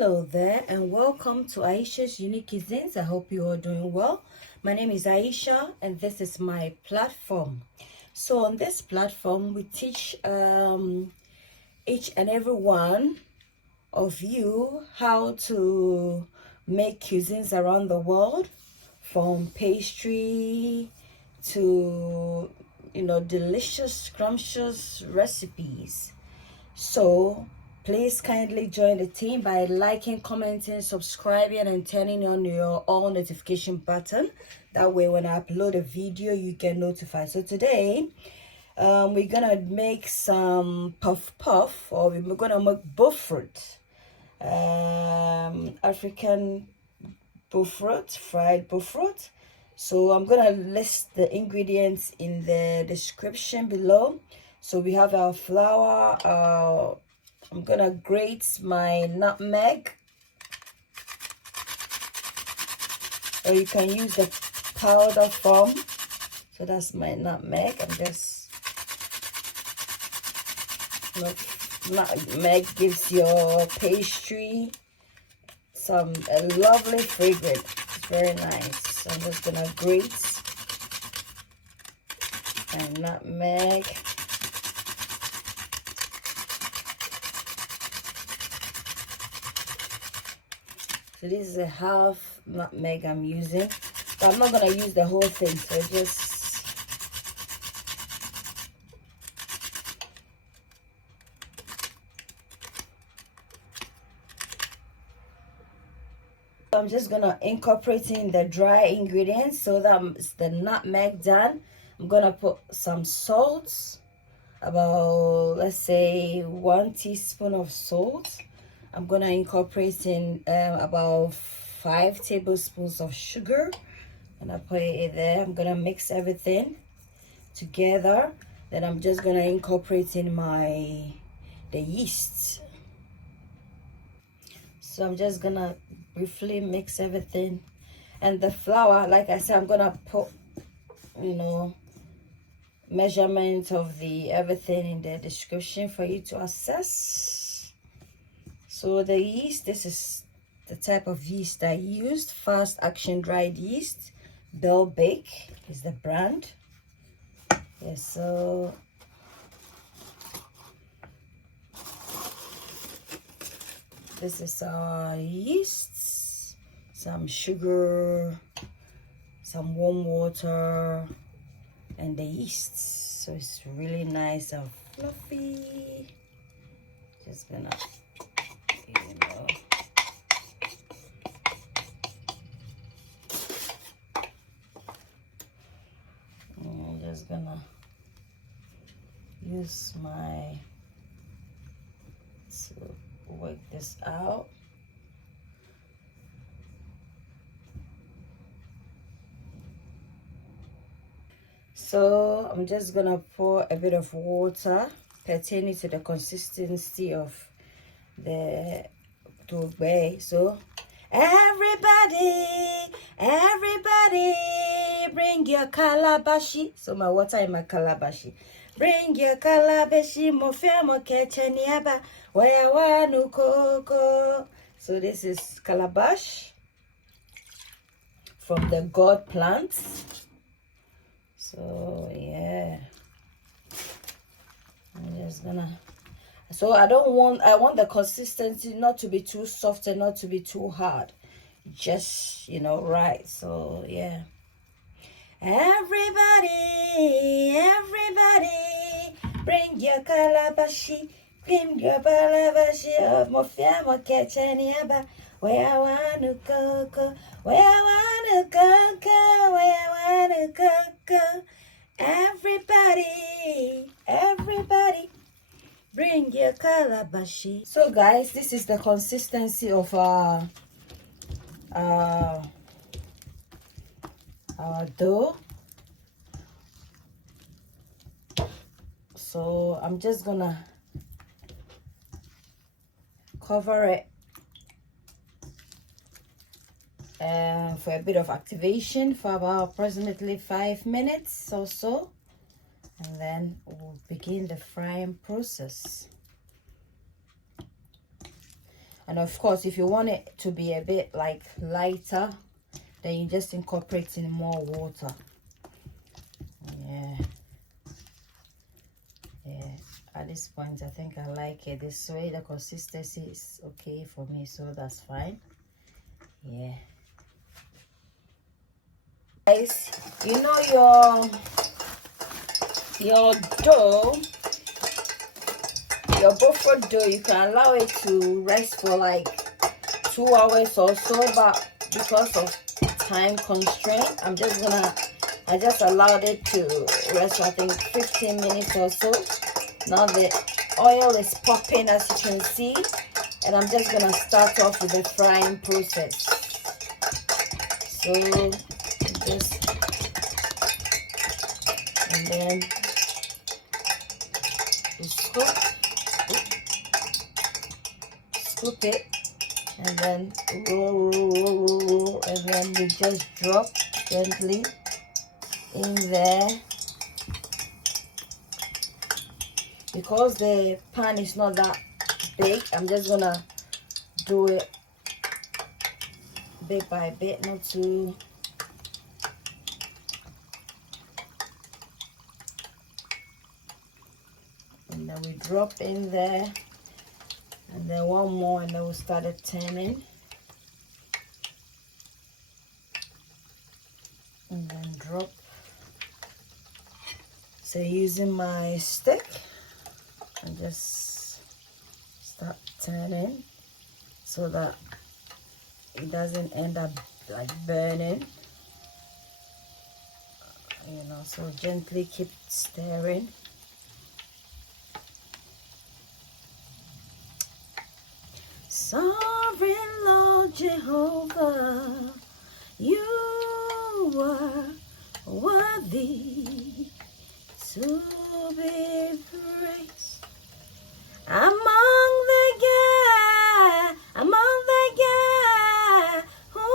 Hello there and welcome to Ayesha's Unique Cuisines. I hope you are doing well. My name is Ayesha and this is my platform. So on this platform we teach each and every one of you how to make cuisines around the world, from pastry to delicious scrumptious recipes. So please kindly join the team by liking, commenting, subscribing, and turning on your all notification button. That way when I upload a video, you get notified. So today, we're gonna make some puff, or we're gonna make bofroat, African bofroat, fried bofroat. So I'm gonna list the ingredients in the description below. So we have our flour, I'm gonna grate my nutmeg, or you can use the powder form. So that's my nutmeg. I'm just, nutmeg gives your pastry a lovely fragrance. It's very nice. So I'm just gonna grate my nutmeg. So this is a half nutmeg I'm using, but I'm not gonna use the whole thing. So I'm just gonna incorporate in the dry ingredients. So that's the nutmeg done. I'm gonna put some salt, about, let's say, 1 teaspoon of salt. I'm gonna incorporate in about 5 tablespoons of sugar, and I put it there. I'm gonna mix everything together. Then I'm just gonna incorporate in the yeast. So I'm just gonna briefly mix everything, and the flour, like I said, I'm gonna put measurement of the everything in the description for you to access. So the yeast, this is the type of yeast I used. Fast action dried yeast. Bell Bake is the brand. Yeah, so this is our yeast, some sugar, some warm water, and the yeast. So it's really nice and fluffy. Just gonna I'm just gonna use to work this out. So I'm just gonna pour a bit of water pertaining to the consistency of the dough. So everybody bring your calabashi. So my water in my calabashi. Bring your calabashi, mo kecheniaba, wayawanu koko. So this is calabash from the gourd plants. So yeah, I'm just gonna. So I want the consistency not to be too soft and not to be too hard. Just, right. So yeah. Everybody, bring your calabashi, bring your calabashi of mofiamo ketcheniaba. Where I wanna go, where I wanna go, where I wanna go. Everybody, bring your calabashi. So guys, this is the consistency of our dough. So I'm just gonna cover it for a bit of activation for about approximately 5 minutes or so, and then we'll begin the frying process. And of course, if you want it to be a bit like lighter, then you just incorporate in more water. Yeah. At this point, I think I like it this way. The consistency is okay for me, so that's fine. Yeah. Guys, you know your dough, your bofroat dough, you can allow it to rest for like 2 hours or so, but because of time constraint, I just allowed it to rest for I think 15 minutes or so. Now the oil is popping, as you can see, and I'm just gonna start off with the frying process. So just, and then you scoop it, and then roll, and then you just drop gently in there. Because the pan is not that big, I'm just gonna do it bit by bit, not too. And then we drop in there, and then one more, and then we started turning. And then drop. So using my stick, and just start turning so that it doesn't end up like burning, you know. So gently keep stirring. Sovereign Lord Jehovah, you are worthy to be praised. Among the who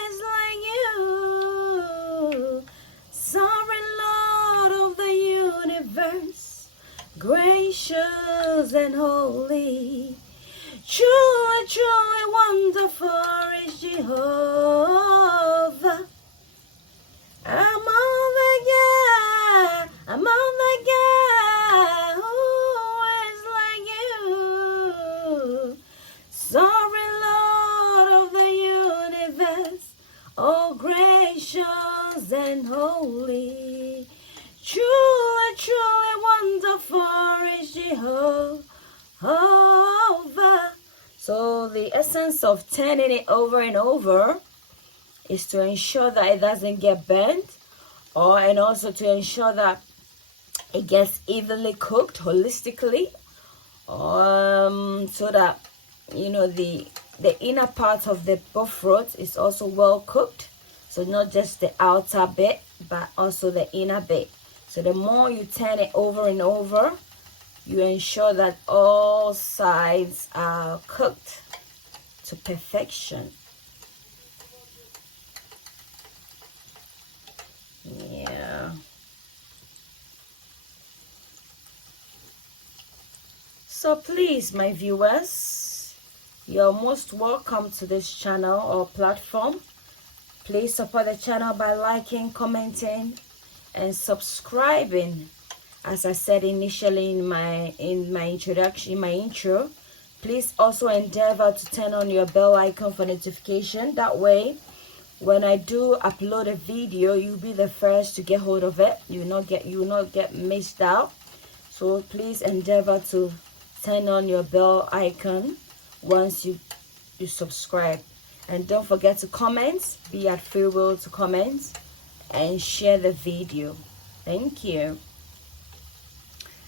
is like you, sovereign Lord of the universe, gracious and holy, truly wonderful is Jehovah. Among the who is like you, sovereign Lord of the universe, oh gracious and holy, truly wonderful is Jehovah. So the essence of turning it over and over is to ensure that it doesn't get burnt, and also to ensure that it gets evenly cooked holistically, so that, you know, the inner part of the bofroat is also well cooked. So not just the outer bit, but also the inner bit. So the more you turn it over and over, you ensure that all sides are cooked to perfection. Yeah. So please, my viewers, you're most welcome to this channel or platform. Please support the channel by liking, commenting, and subscribing. As I said initially in my introduction, in my intro, please also endeavor to turn on your bell icon for notification. That way, when I do upload a video, you'll be the first to get hold of it. You will not get missed out. So please endeavor to turn on your bell icon once you subscribe. And don't forget to comment, be at free will to comment, and share the video. Thank you.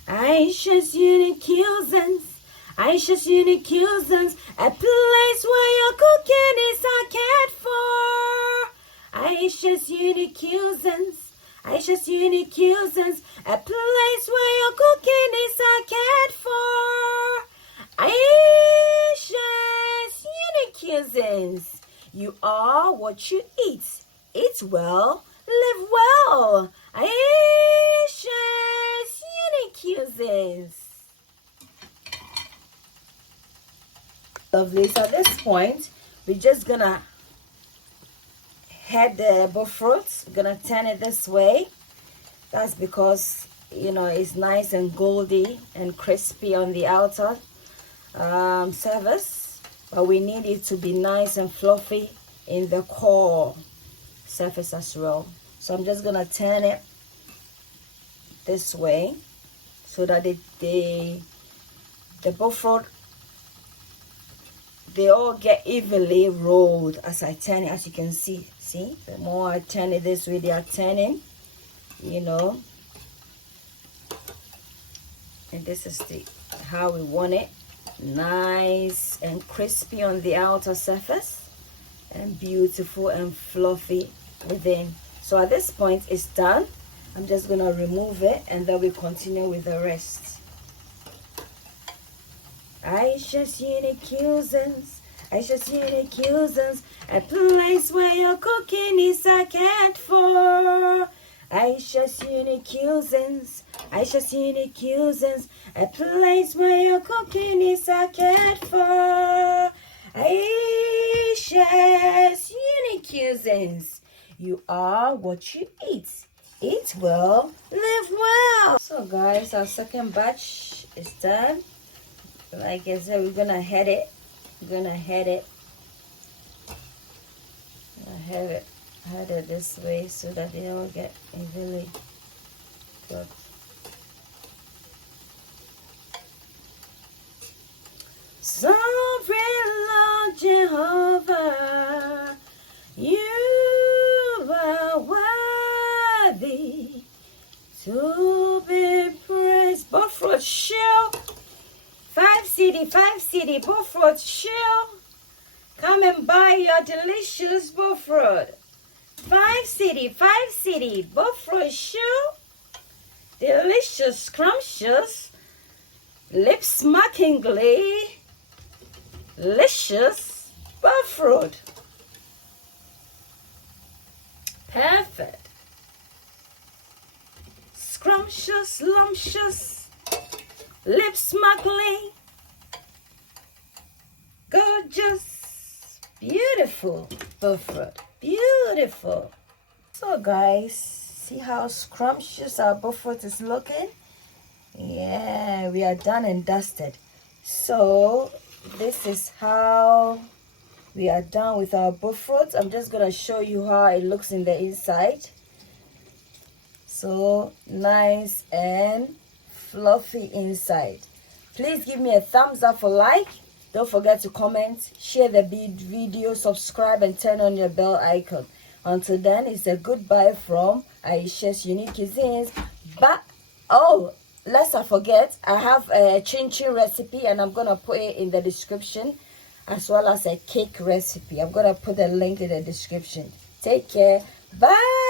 Ayesha's unique cuisines, Ayesha's unique cuisines, a place where your cooking is cared for. Ayesha's unique cuisines, Ayesha's unique cuisines, a place where your cooking is cared for. Ayesha's unique cuisines, you are what you eat. Eat well, live well. Ayesha's unique cuisines. lovely. So at this point, we're just gonna head the bofroat. We're gonna turn it this way. That's because, you know, it's nice and goldy and crispy on the outer surface, but we need it to be nice and fluffy in the core surface as well. So I'm just gonna turn it this way so that the bofroat, they all get evenly rolled as I turn it. As you can see, the more I turn it this way, they are turning, you know. And this is how we want it, nice and crispy on the outer surface and beautiful and fluffy within. So at this point it's done. I'm just gonna remove it and then we continue with the rest. Ayesha's unique cuisines, Ayesha's unique cuisines, a place where your cooking is a cared for. Ayesha's unique cuisines, Ayesha's unique cuisines, a place where your cooking is a cared for. Ayesha's unique cuisines, you are what you eat. Eat well, live well. So guys, our second batch is done. Like I said, we're gonna head it. Head it this way so that they all get evenly cooked. Sovereign Lord Jehovah, you are worthy to be praised. Bofroat shell, 5 cedi, bofroat shell. Come and buy your delicious bofroat. 5 cedi, bofroat shell. Delicious, scrumptious, lip-smackingly delicious bofroat. Perfect. Scrumptious, lumptious, lip-smackingly gorgeous, beautiful bofroat. Beautiful. So guys, see how scrumptious our bofroat is looking? Yeah, we are done and dusted. So this is how we are done with our bofroat. I'm just gonna show you how it looks in the inside. So nice and fluffy inside. Please give me a thumbs up for like. Don't forget to comment, share the video, subscribe, and turn on your bell icon. Until then, it's a goodbye from Ayesha's Unique Cuisines. But, oh, lest I forget, I have a chin chin recipe and I'm going to put it in the description, as well as a cake recipe. I'm going to put the link in the description. Take care. Bye.